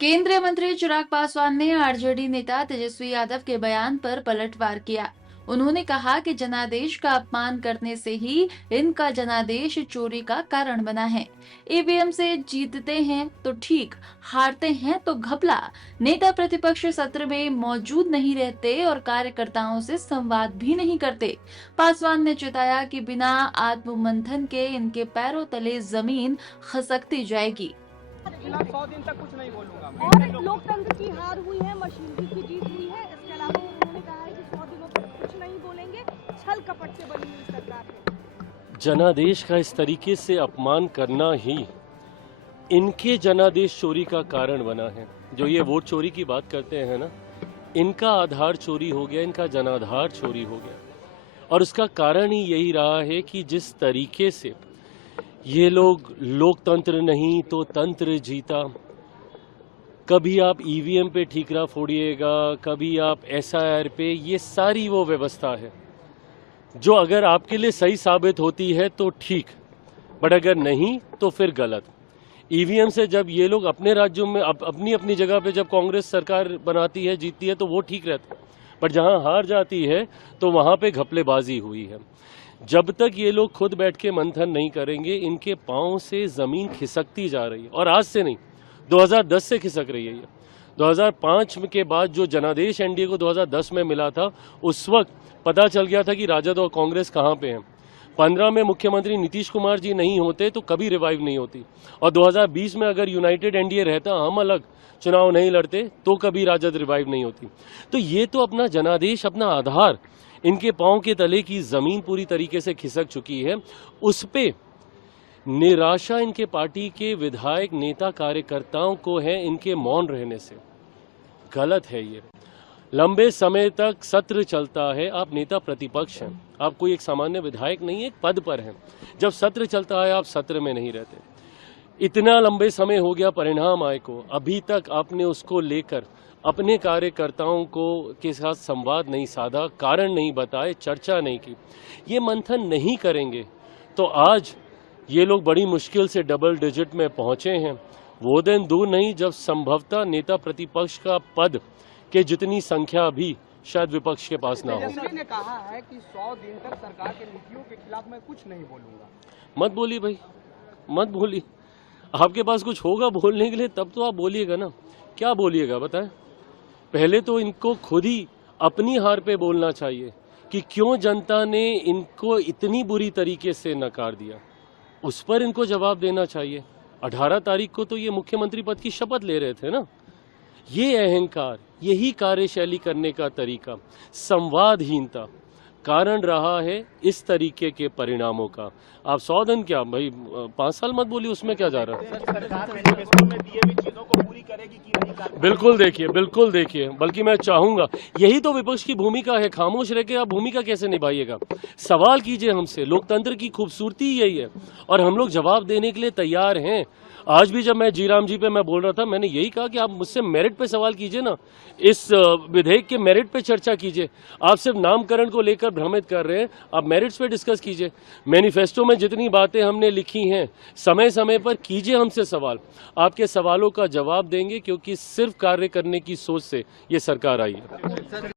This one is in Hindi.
केंद्रीय मंत्री चिराग पासवान ने आरजेडी नेता तेजस्वी यादव के बयान पर पलटवार किया। उन्होंने कहा कि जनादेश का अपमान करने से ही इनका जनादेश चोरी का कारण बना है। ईवीएम से जीतते हैं तो ठीक, हारते हैं तो घपला। नेता प्रतिपक्ष सत्र में मौजूद नहीं रहते और कार्यकर्ताओं से संवाद भी नहीं करते। पासवान ने चेताया कि बिना आत्ममंथन के इनके पैरों तले जमीन खसकती जाएगी। 100 दिन तक कुछ नहीं बोलूंगा मैं। और लोकतंत्र की हार हुई है, मशीनरी की जीत हुई है। इसके अलावा उन्होंने कहा है कि 100 दिनों तक कुछ नहीं बोलेंगे। छल कपट से बनी हुई सरकार है। जनादेश का इस तरीके से अपमान करना ही इनके जनादेश चोरी का कारण बना है। जो ये वोट चोरी की बात करते हैं ना, इनका आधार चोरी हो गया, इनका जनाधार चोरी हो गया। और उसका कारण ही यही रहा है कि जिस तरीके से ये लोग लोकतंत्र नहीं तो तंत्र जीता, कभी आप ईवीएम पे ठीकरा फोड़िएगा, कभी आप एसआईआर पे, ये सारी वो व्यवस्था है जो अगर आपके लिए सही साबित होती है तो ठीक, बट अगर नहीं तो फिर गलत। ईवीएम से जब ये लोग अपने राज्यों में अपनी अपनी जगह पे जब कांग्रेस सरकार बनाती है, जीतती है, तो वो ठीक रहता है, बट जहां हार जाती है तो वहां पे घपलेबाजी हुई है। जब तक ये लोग खुद बैठ के मंथन नहीं करेंगे, इनके पांव से जमीन खिसकती जा रही है। और आज से नहीं, 2010 से खिसक रही है ये। 2005 के बाद जो जनादेश एनडीए को 2010 में मिला था, उस वक्त पता चल गया था कि राजद और कांग्रेस कहां पे हैं। 15 में मुख्यमंत्री नीतीश कुमार जी नहीं होते तो कभी रिवाइव नहीं होती, और 2020 में अगर यूनाइटेड एनडीए रहता, हम अलग चुनाव नहीं लड़ते, तो कभी राजद रिवाइव नहीं होती। तो ये तो अपना जनादेश, अपना आधार, इनके पांव के तले की जमीन पूरी तरीके से खिसक चुकी है। उस पे निराशा इनके पार्टी के विधायक, नेता, कार्यकर्ताओं को है इनके मौन रहने से। गलत है ये। लंबे समय तक सत्र चलता है, आप नेता प्रतिपक्ष हैं, आप कोई एक सामान्य विधायक नहीं है, एक पद पर हैं। जब सत्र चलता है आप सत्र में नहीं रहते। इतना लंबे समय हो गया परिणाम आए को, अभी तक आपने उसको लेकर अपने कार्यकर्ताओं को के साथ संवाद नहीं साधा, कारण नहीं बताए, चर्चा नहीं की। ये मंथन नहीं करेंगे तो आज ये लोग बड़ी मुश्किल से डबल डिजिट में पहुंचे हैं। वो दिन दूर नहीं जब संभवतः नेता प्रतिपक्ष का पद के जितनी संख्या भी शायद विपक्ष के पास ना हो। तेजस्वी ने कहा है कि 100 दिन तक सरकार के नीतियों के खिलाफ मैं कुछ नहीं बोलूंगा। मत बोलिए भाई, मत बोलिए। आपके पास कुछ होगा बोलने के लिए तब तो आप बोलिएगा ना। क्या बोलिएगा बताएं? पहले तो इनको खुद ही अपनी हार पे बोलना चाहिए कि क्यों जनता ने इनको इतनी बुरी तरीके से नकार दिया, उस पर इनको जवाब देना चाहिए। 18 तारीख को तो ये मुख्यमंत्री पद की शपथ ले रहे थे ना। ये अहंकार, यही कार्यशैली करने का तरीका, संवादहीनता कारण रहा है इस तरीके के परिणामों का। आप 100 दिन क्या भाई, 5 साल मत बोलिए, उसमें क्या जा रहा है। सरकार मैनिफेस्टो में दिए हुई चीजों को पूरी करेगी कि नहीं? बिल्कुल देखिए, बल्कि मैं चाहूंगा, यही तो विपक्ष की भूमिका है। खामोश रह के आप भूमिका कैसे निभाइएगा? सवाल कीजिए हमसे। लोकतंत्र की खूबसूरती यही है और हम लोग जवाब देने के लिए तैयार हैं। आज भी जब मैं जीराम जी पे मैं बोल रहा था, मैंने यही कहा कि आप मुझसे मेरिट पे सवाल कीजिए ना, इस विधेयक के मेरिट पे चर्चा कीजिए। आप सिर्फ नामकरण को लेकर भ्रमित कर रहे हैं, आप मेरिट्स पे डिस्कस कीजिए। मैनिफेस्टो में जितनी बातें हमने लिखी हैं, समय समय पर कीजिए हमसे सवाल। आपके सवालों का जवाब देंगे, क्योंकि सिर्फ कार्य करने की सोच से ये सरकार आई है।